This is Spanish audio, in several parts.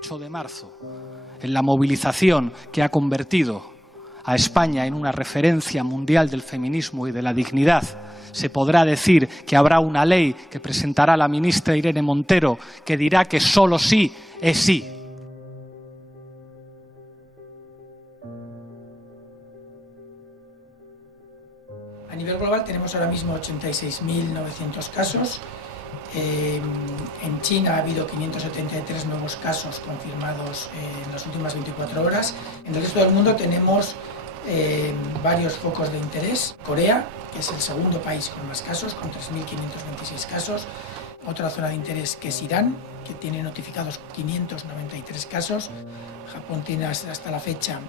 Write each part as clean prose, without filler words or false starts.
8 de marzo, en la movilización que ha convertido a España en una referencia mundial del feminismo y de la dignidad, se podrá decir que habrá una ley que presentará la ministra Irene Montero que dirá que solo sí es sí. A nivel global tenemos ahora mismo 86.900 casos. En China ha habido 573 nuevos casos confirmados en las últimas 24 horas. En el resto del mundo tenemos varios focos de interés. Corea, que es el segundo país con más casos, con 3.526 casos. Otra zona de interés que es Irán, que tiene notificados 593 casos. Japón tiene hasta la fecha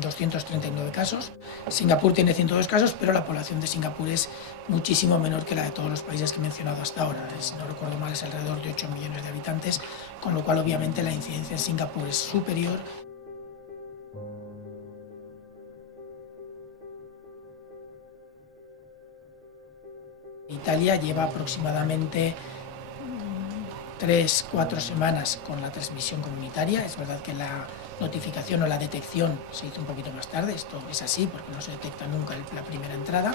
239 casos. Singapur tiene 102 casos, pero la población de Singapur es muchísimo menor que la de todos los países que he mencionado hasta ahora. Si no recuerdo mal, es alrededor de 8 millones de habitantes, con lo cual obviamente la incidencia en Singapur es superior. Italia lleva aproximadamente 3-4 semanas con la transmisión comunitaria. Es verdad que la notificación o la detección se hizo un poquito más tarde, esto es así porque no se detecta nunca la primera entrada,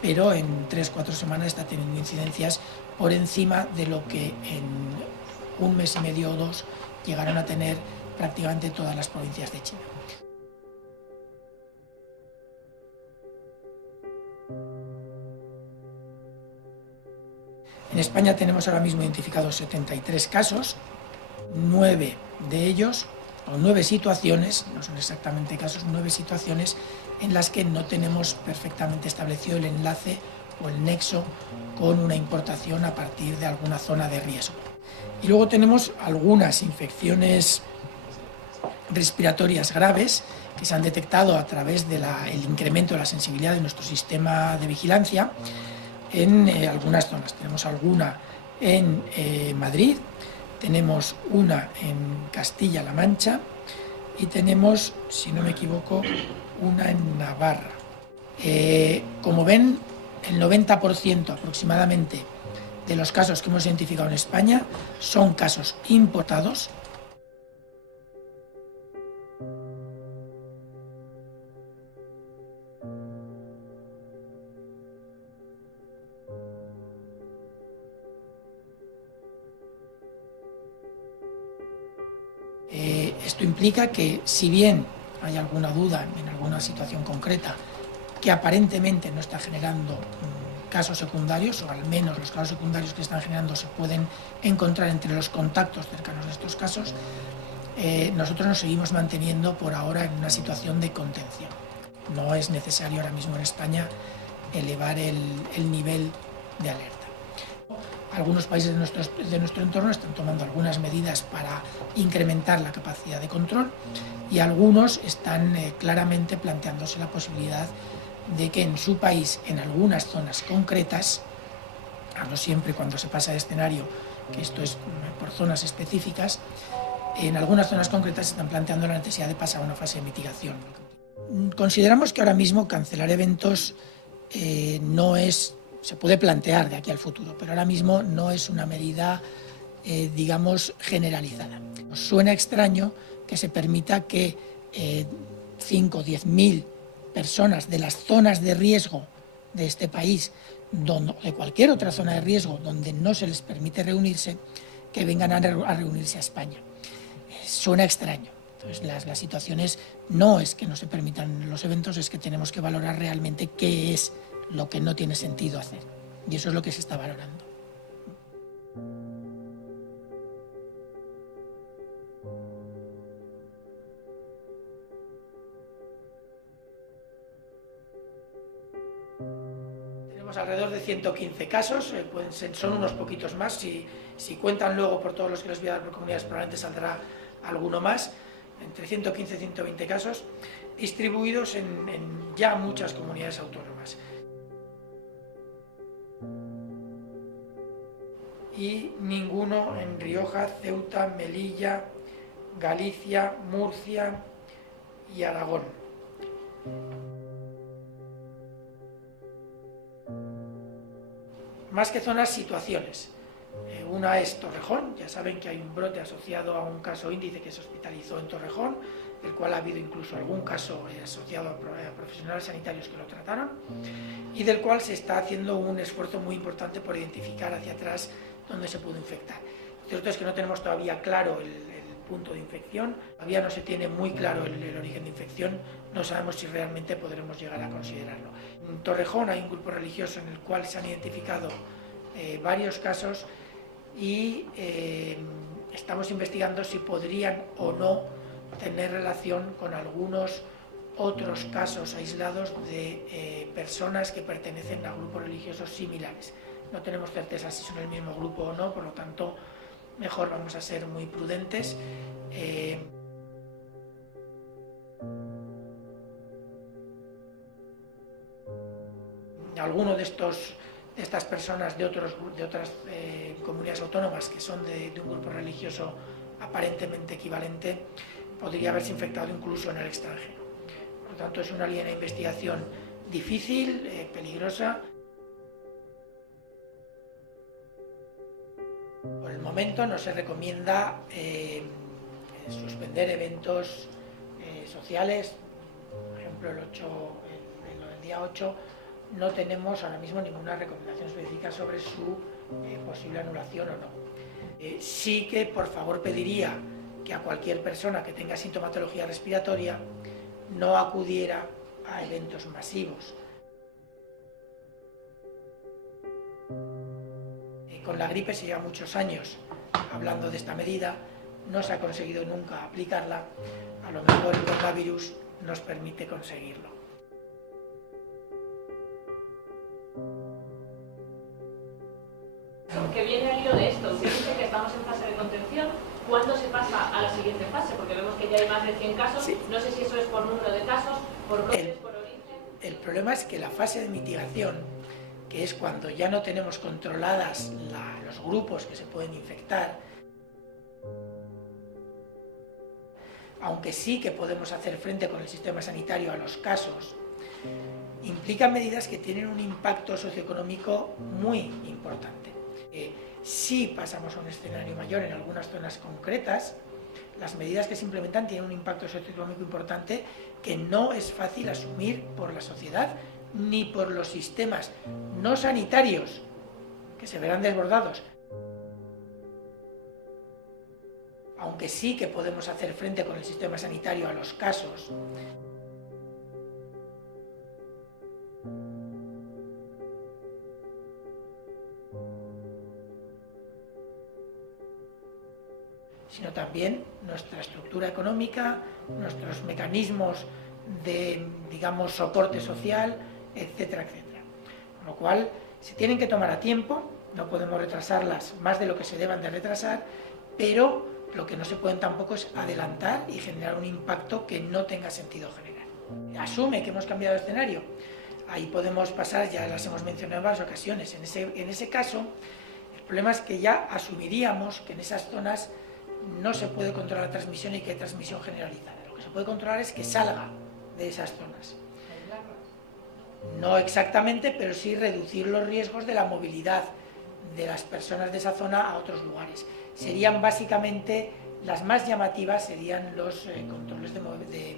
pero en 3-4 semanas está teniendo incidencias por encima de lo que en un mes y medio o dos llegaron a tener prácticamente todas las provincias de China. En España tenemos ahora mismo identificados 73 casos, 9 de ellos, o 9 situaciones, no son exactamente casos, 9 situaciones en las que no tenemos perfectamente establecido el enlace o el nexo con una importación a partir de alguna zona de riesgo. Y luego tenemos algunas infecciones respiratorias graves que se han detectado a través del incremento de la sensibilidad de nuestro sistema de vigilancia en algunas zonas. Tenemos alguna en Madrid, tenemos una en Castilla-La Mancha y tenemos, si no me equivoco, una en Navarra. Como ven, el 90% aproximadamente de los casos que hemos identificado en España son casos importados. Esto implica que, si bien hay alguna duda en alguna situación concreta que aparentemente no está generando casos secundarios, o al menos los casos secundarios que están generando se pueden encontrar entre los contactos cercanos de estos casos, nosotros nos seguimos manteniendo por ahora en una situación de contención. No es necesario ahora mismo en España elevar el nivel de alerta. Algunos países de nuestro entorno están tomando algunas medidas para incrementar la capacidad de control y algunos están claramente planteándose la posibilidad de que en su país, en algunas zonas concretas, no siempre cuando se pasa de escenario, que esto es por zonas específicas, en algunas zonas concretas se están planteando la necesidad de pasar a una fase de mitigación. Consideramos que ahora mismo cancelar eventos se puede plantear de aquí al futuro, pero ahora mismo no es una medida, digamos, generalizada. Nos suena extraño que se permita que 5 o 10.000 personas de las zonas de riesgo de este país, de cualquier otra zona de riesgo donde no se les permite reunirse, que vengan a reunirse a España. Suena extraño. Entonces, las situaciones no es que no se permitan los eventos, es que tenemos que valorar realmente qué es lo que no tiene sentido hacer. Y eso es lo que se está valorando. Tenemos alrededor de 115 casos, son unos poquitos más. Si cuentan luego por todos los que les voy a dar por comunidades, probablemente saldrá alguno más. Entre 115 y 120 casos, distribuidos en ya muchas comunidades autónomas. Y ninguno en Rioja, Ceuta, Melilla, Galicia, Murcia y Aragón. Más que zonas, situaciones. Una es Torrejón. Ya saben que hay un brote asociado a un caso índice que se hospitalizó en Torrejón, del cual ha habido incluso algún caso asociado a profesionales sanitarios que lo trataron, y del cual se está haciendo un esfuerzo muy importante por identificar hacia atrás dónde se pudo infectar. Lo cierto es que no tenemos todavía claro el punto de infección, todavía no se tiene muy claro el origen de infección, no sabemos si realmente podremos llegar a considerarlo. En Torrejón hay un grupo religioso en el cual se han identificado varios casos y estamos investigando si podrían o no tener relación con algunos otros casos aislados de personas que pertenecen a grupos religiosos similares. No tenemos certeza si son el mismo grupo o no, por lo tanto, mejor vamos a ser muy prudentes. Alguno de estas personas de otras comunidades autónomas que son de un grupo religioso aparentemente equivalente podría haberse infectado incluso en el extranjero. Por lo tanto, es una línea de investigación difícil, peligrosa. Por el momento no se recomienda suspender eventos sociales. Por ejemplo, el día 8 no tenemos ahora mismo ninguna recomendación específica sobre su posible anulación o no. Sí que por favor pediría que a cualquier persona que tenga sintomatología respiratoria no acudiera a eventos masivos. Con la gripe se lleva muchos años hablando de esta medida, no se ha conseguido nunca aplicarla, a lo mejor el coronavirus nos permite conseguirlo. Que viene al hilo de esto, usted dice que estamos en fase de contención, ¿cuándo se pasa a la siguiente fase? Porque vemos que ya hay más de 100 casos, sí. No sé si eso es por número de casos, por brotes, por origen. El problema es que la fase de mitigación, que es cuando ya no tenemos controladas los grupos que se pueden infectar, aunque sí que podemos hacer frente con el sistema sanitario a los casos, implica medidas que tienen un impacto socioeconómico muy importante. Si pasamos a un escenario mayor en algunas zonas concretas, las medidas que se implementan tienen un impacto socioeconómico importante que no es fácil asumir por la sociedad ni por los sistemas no sanitarios, que se verán desbordados. Aunque sí que podemos hacer frente con el sistema sanitario a los casos, sino también nuestra estructura económica, nuestros mecanismos de, digamos, soporte social, etcétera, etcétera. Con lo cual, se tienen que tomar a tiempo, no podemos retrasarlas más de lo que se deban de retrasar, pero lo que no se pueden tampoco es adelantar y generar un impacto que no tenga sentido generar. Asume que hemos cambiado de escenario, ahí podemos pasar, ya las hemos mencionado en varias ocasiones, en ese caso, el problema es que ya asumiríamos que en esas zonas no se puede controlar la transmisión y que hay transmisión generalizada. Lo que se puede controlar es que salga de esas zonas. No exactamente, pero sí reducir los riesgos de la movilidad de las personas de esa zona a otros lugares. Serían básicamente, las más llamativas serían los controles de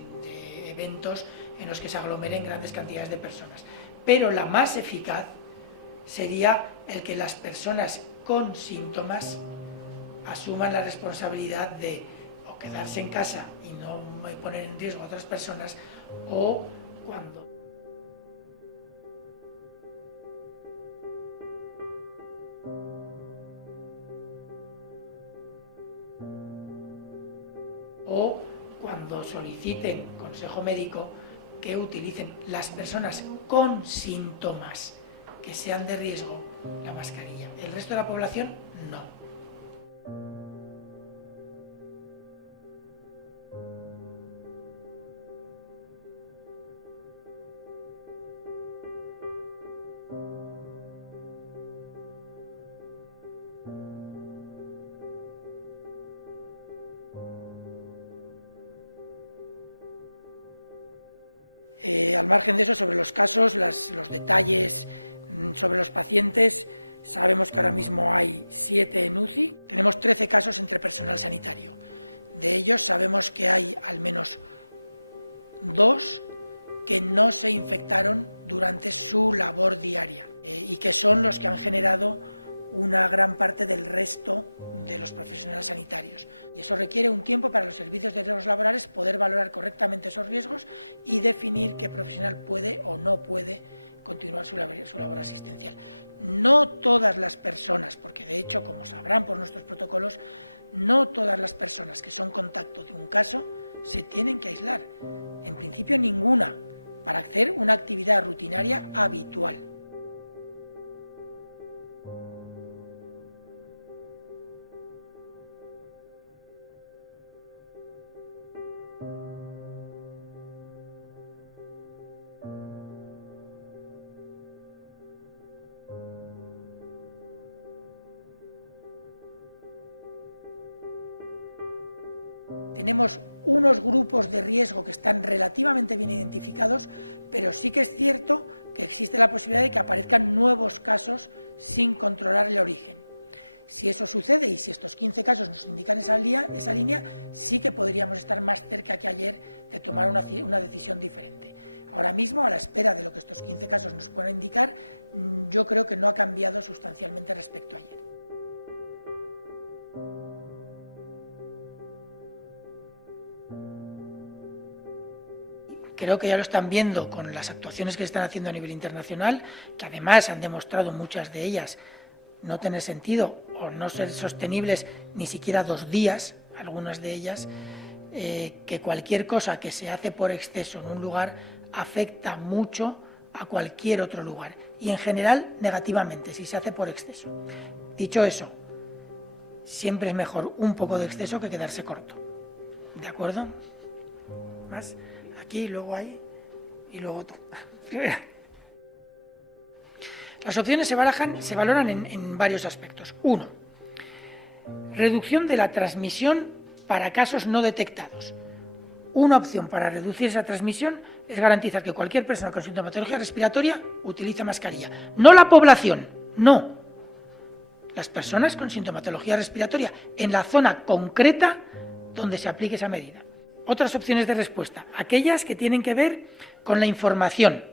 eventos en los que se aglomeren grandes cantidades de personas. Pero la más eficaz sería el que las personas con síntomas asuman la responsabilidad de o quedarse en casa y no poner en riesgo a otras personas, o cuando soliciten consejo médico, que utilicen las personas con síntomas que sean de riesgo la mascarilla. El resto de la población no. Al margen de eso, sobre los casos, los detalles sobre los pacientes, Sabemos que ahora mismo hay 7 en UCI, tenemos 13 casos entre personal sanitario. De ellos sabemos que hay al menos 2 que no se infectaron durante su labor diaria y que son los que han generado una gran parte del resto de los profesionales sanitarios. Eso requiere un tiempo para los servicios de riesgos laborales poder valorar correctamente esos riesgos y definir qué profesional puede o no puede continuar su labor asistencial. No todas las personas, porque de hecho, como sabrán por nuestros protocolos, no todas las personas que son contacto de un caso se tienen que aislar. En principio ninguna, para hacer una actividad rutinaria habitual. Tenemos unos grupos de riesgo que están relativamente bien identificados, pero sí que es cierto que existe la posibilidad de que aparezcan nuevos casos sin controlar el origen. Si eso sucede y si estos 15 casos nos indican esa línea, sí que podríamos estar más cerca que ayer de tomar una decisión diferente. Ahora mismo, a la espera de lo que estos 15 casos nos puedan indicar, yo creo que no ha cambiado sustancialmente respecto a ayer. Creo que ya lo están viendo con las actuaciones que se están haciendo a nivel internacional, que además han demostrado muchas de ellas no tener sentido o no ser sostenibles ni siquiera 2 días, algunas de ellas, que cualquier cosa que se hace por exceso en un lugar afecta mucho a cualquier otro lugar y en general negativamente si se hace por exceso. Dicho eso, siempre es mejor un poco de exceso que quedarse corto. ¿De acuerdo? ¿Más? Aquí, luego ahí y luego tú. Las opciones se valoran en varios aspectos. 1. Reducción de la transmisión para casos no detectados. Una opción para reducir esa transmisión es garantizar que cualquier persona con sintomatología respiratoria utilice mascarilla. No la población, no. Las personas con sintomatología respiratoria en la zona concreta donde se aplique esa medida. Otras opciones de respuesta, aquellas que tienen que ver con la información,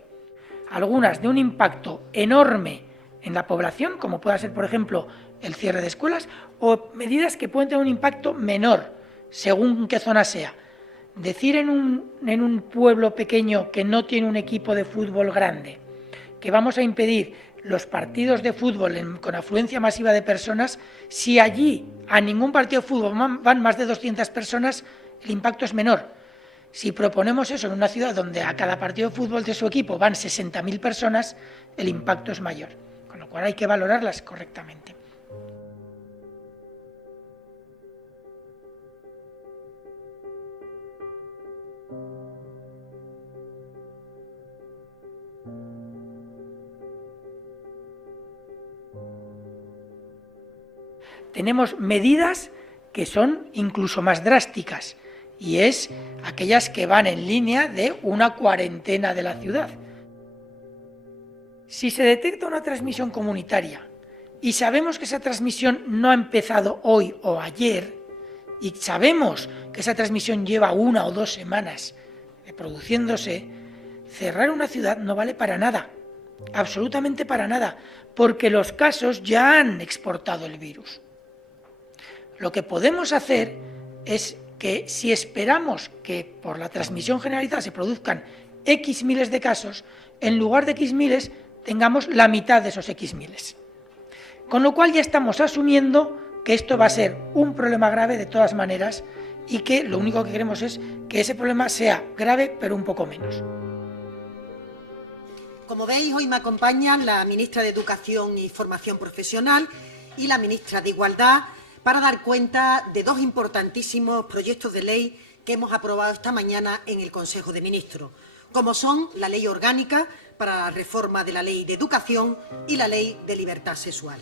algunas de un impacto enorme en la población, como pueda ser, por ejemplo, el cierre de escuelas, o medidas que pueden tener un impacto menor, según qué zona sea. Decir en un pueblo pequeño que no tiene un equipo de fútbol grande, que vamos a impedir los partidos de fútbol con afluencia masiva de personas, si allí a ningún partido de fútbol van más de 200 personas, el impacto es menor. Si proponemos eso en una ciudad donde a cada partido de fútbol de su equipo van 60.000 personas, el impacto es mayor, con lo cual hay que valorarlas correctamente. Tenemos medidas que son incluso más drásticas, y es aquellas que van en línea de una cuarentena de la ciudad. Si se detecta una transmisión comunitaria y sabemos que esa transmisión no ha empezado hoy o ayer, y sabemos que esa transmisión lleva 1 o 2 semanas produciéndose, cerrar una ciudad no vale para nada, absolutamente para nada, porque los casos ya han exportado el virus. Lo que podemos hacer es que si esperamos que por la transmisión generalizada se produzcan X miles de casos, en lugar de X miles tengamos la mitad de esos X miles. Con lo cual ya estamos asumiendo que esto va a ser un problema grave de todas maneras y que lo único que queremos es que ese problema sea grave pero un poco menos. Como veis, hoy me acompañan la ministra de Educación y Formación Profesional y la ministra de Igualdad para dar cuenta de 2 importantísimos proyectos de ley que hemos aprobado esta mañana en el Consejo de Ministros, como son la Ley Orgánica para la reforma de la Ley de Educación y la Ley de Libertad Sexual.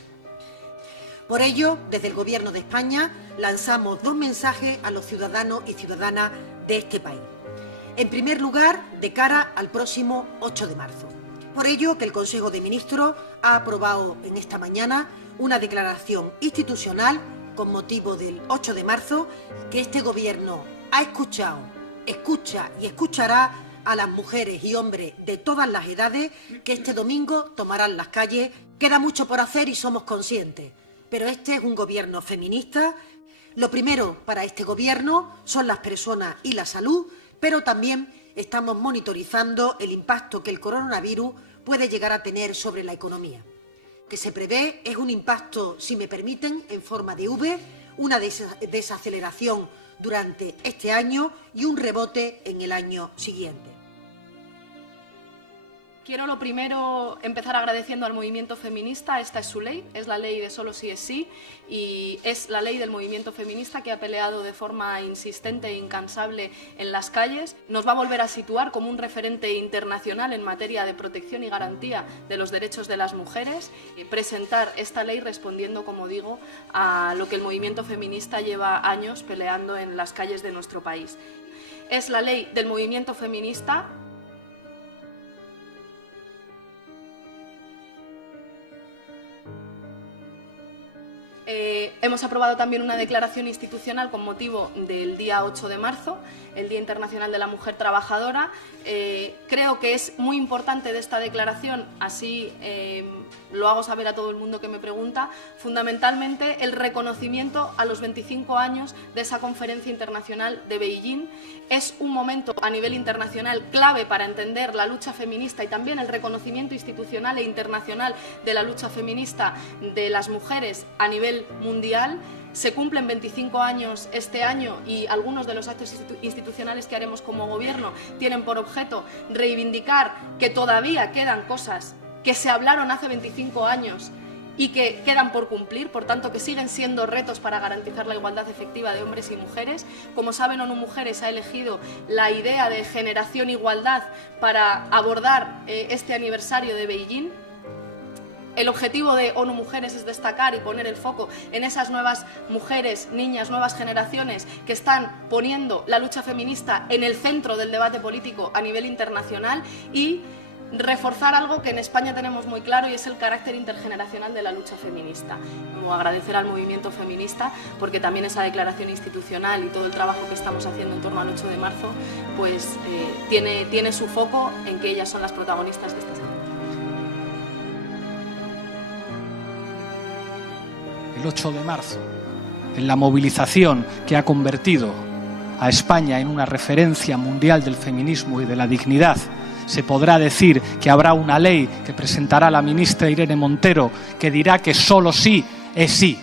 Por ello, desde el Gobierno de España lanzamos 2 mensajes a los ciudadanos y ciudadanas de este país. En primer lugar, de cara al próximo 8 de marzo. por ello que el Consejo de Ministros ha aprobado en esta mañana una declaración institucional con motivo del 8 de marzo que este Gobierno ha escuchado, escucha y escuchará a las mujeres y hombres de todas las edades que este domingo tomarán las calles. Queda mucho por hacer y somos conscientes, pero este es un Gobierno feminista. Lo primero para este Gobierno son las personas y la salud, pero también estamos monitorizando el impacto que el coronavirus puede llegar a tener sobre la economía. Que se prevé es un impacto, si me permiten, en forma de V, una desaceleración durante este año y un rebote en el año siguiente. Quiero lo primero empezar agradeciendo al movimiento feminista. Esta es su ley, es la ley de solo sí es sí y es la ley del movimiento feminista que ha peleado de forma insistente e incansable en las calles. Nos va a volver a situar como un referente internacional en materia de protección y garantía de los derechos de las mujeres. Presentar esta ley respondiendo, como digo, a lo que el movimiento feminista lleva años peleando en las calles de nuestro país. Es la ley del movimiento feminista. Hemos aprobado también una declaración institucional con motivo del día 8 de marzo, el Día Internacional de la Mujer Trabajadora. Creo que es muy importante de esta declaración, así lo hago saber a todo el mundo que me pregunta, fundamentalmente el reconocimiento a los 25 años de esa conferencia internacional de Beijing. Es un momento a nivel internacional clave para entender la lucha feminista y también el reconocimiento institucional e internacional de la lucha feminista de las mujeres a nivel mundial. Se cumplen 25 años este año y algunos de los actos institucionales que haremos como Gobierno tienen por objeto reivindicar que todavía quedan cosas que se hablaron hace 25 años y que quedan por cumplir, por tanto que siguen siendo retos para garantizar la igualdad efectiva de hombres y mujeres. Como saben, ONU Mujeres ha elegido la idea de Generación Igualdad para abordar este aniversario de Beijing. El objetivo de ONU Mujeres es destacar y poner el foco en esas nuevas mujeres, niñas, nuevas generaciones que están poniendo la lucha feminista en el centro del debate político a nivel internacional y reforzar algo que en España tenemos muy claro y es el carácter intergeneracional de la lucha feminista. Como agradecer al movimiento feminista porque también esa declaración institucional y todo el trabajo que estamos haciendo en torno al 8 de marzo pues tiene su foco en que ellas son las protagonistas de esta semana. El 8 de marzo, en la movilización que ha convertido a España en una referencia mundial del feminismo y de la dignidad, se podrá decir que habrá una ley que presentará la ministra Irene Montero que dirá que solo sí es sí.